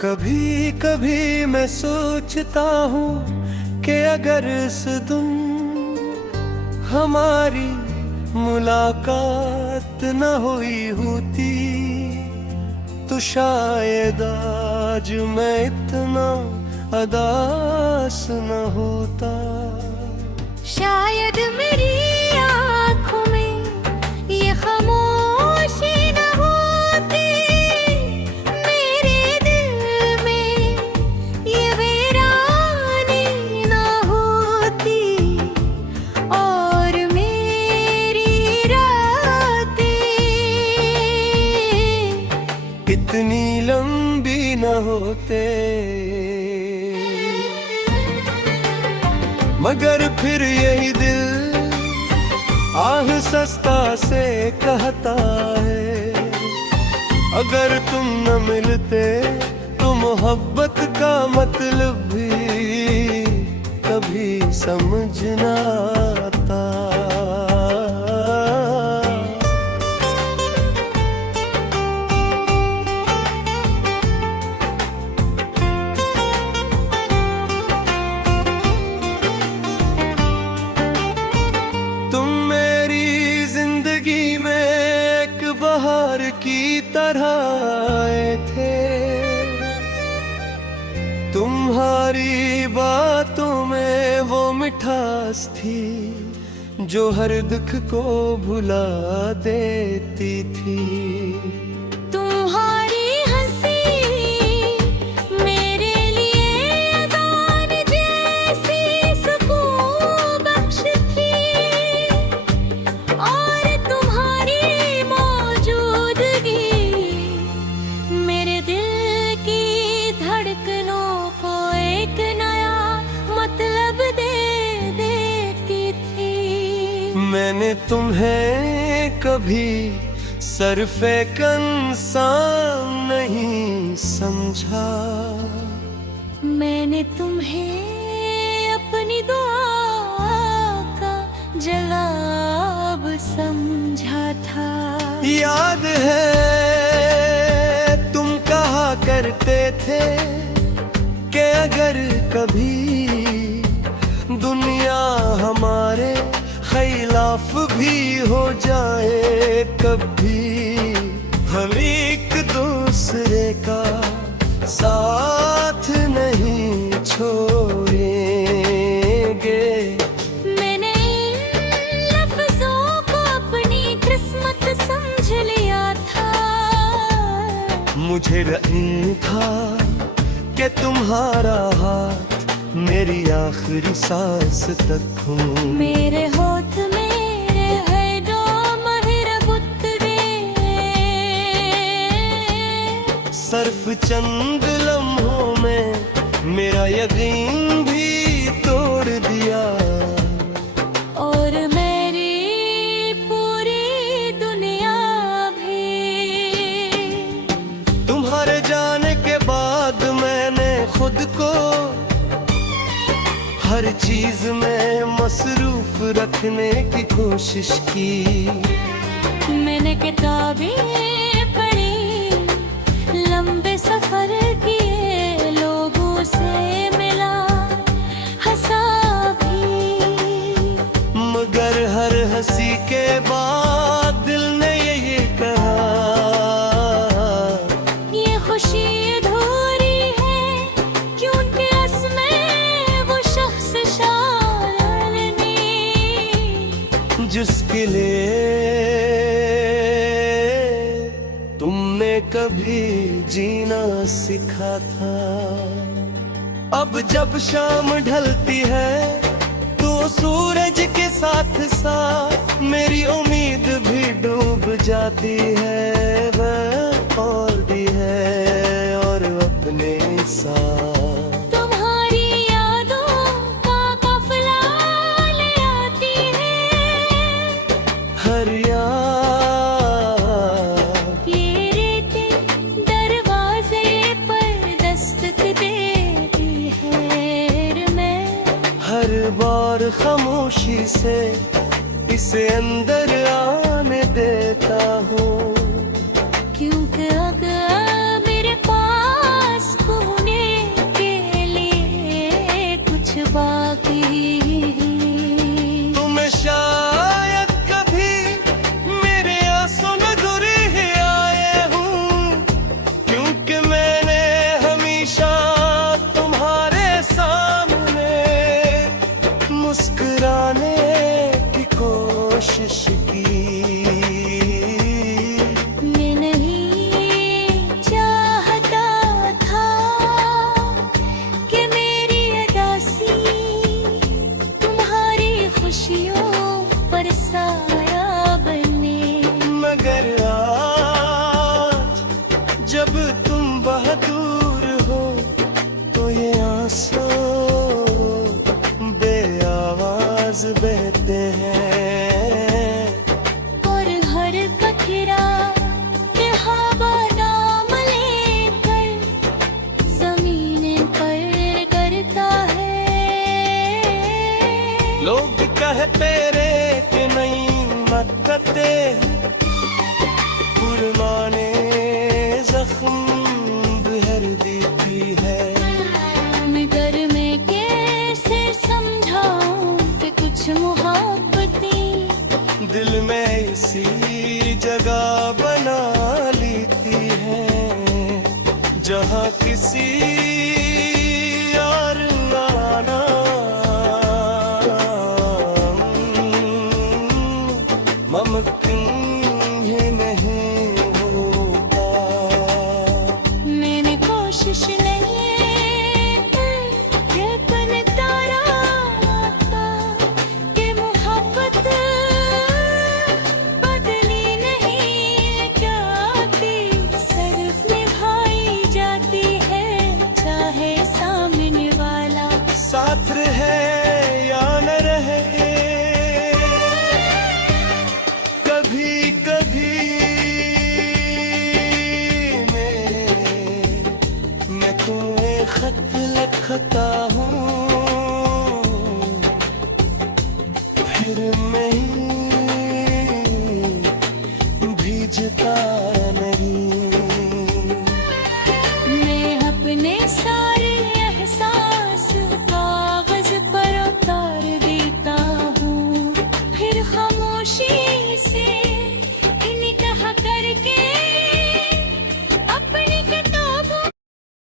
कभी कभी मैं सोचता हूँ कि अगर इस दिन हमारी मुलाकात न हुई होती तो शायद आज मैं इतना अदास न होता। शायद मेरी आँखों में ये खामोशी न होती, मेरे दिल में ये वीरानी न होती, और मेरी रातें इतनी लंबी न होते। मगर फिर यही दिल आह सस्ता से कहता है, अगर तुम न मिलते तो मोहब्बत का मतलब भी कभी समझ न आता। बहार की तरह आए थे, तुम्हारी बातों में वो मिठास थी जो हर दुख को भुला देती थी। तुम्हारी हंसी मेरे लिए अज़ान जैसी सुकून बख्श थी, और तुम्हारी मेरे दिल की धड़कनों को एक नया मतलब दे देती थी। मैंने तुम्हें कभी सरफे इंसान नहीं समझा, मैंने तुम्हें अपनी दुआ का जवाब समझा था। याद है तुम कहा करते थे कि अगर कभी दुनिया हमारे खिलाफ भी हो जाए, कभी हम एक दूसरे का साथ नहीं छोड़ेंगे। मैंने इन लफ्जों को अपनी किस्मत समझ लिया था, मुझे नहीं था कि तुम्हारा हाथ मेरी आखिरी सांस तक हो। मेरे होठ मेरे है दो महिर बुतरे, सिर्फ चंद लम्हों में मेरा यकीन भी तोड़ दिया, और मेरी पूरी दुनिया भी। तुम्हारे जाने के बाद मैंने खुद को हर चीज में मसरूफ रखने की कोशिश की। मैंने किताबें पढ़ी, लंबे सफर किए, लोगों से मिला, हंसा भी, मगर हर हंसी के बाद दिल ने यही कहा, ये खुशी अधूरी है क्योंकि इसमें वो शख्स शामिल नहीं जिसके लिए तुमने कभी जीना सीखा था। अब जब शाम ढलती है तो सूरज के साथ साथ मेरी उम्मीद भी डूब जाती है। वह और भी है और अपने साथ तुम्हारी यादों का काफिला ले आती है, हर ये रेते दरवाजे पर दस्तक देती है। मैं हर बार खामोशी से इसे अंदर आने देता हूँ, क्योंकि अगर मेरे पास कह तेरे कि नहीं मक्कते पुरमाने जख्म भर देती है। मगर मैं कैसे समझाऊं कि कुछ मोहब्बतें दिल में इसी जगह बना लेती है जहाँ किसी और आना मुमकिन ही नहीं होता। मैंने कोशिश नहीं ये बनता रहा कि मोहब्बत बदली नहीं जाती, सिर्फ निभाई जाती है चाहे सामने वाला साथ रहे या न रहे। कभी कभी मैं तुम्हें खत लिखता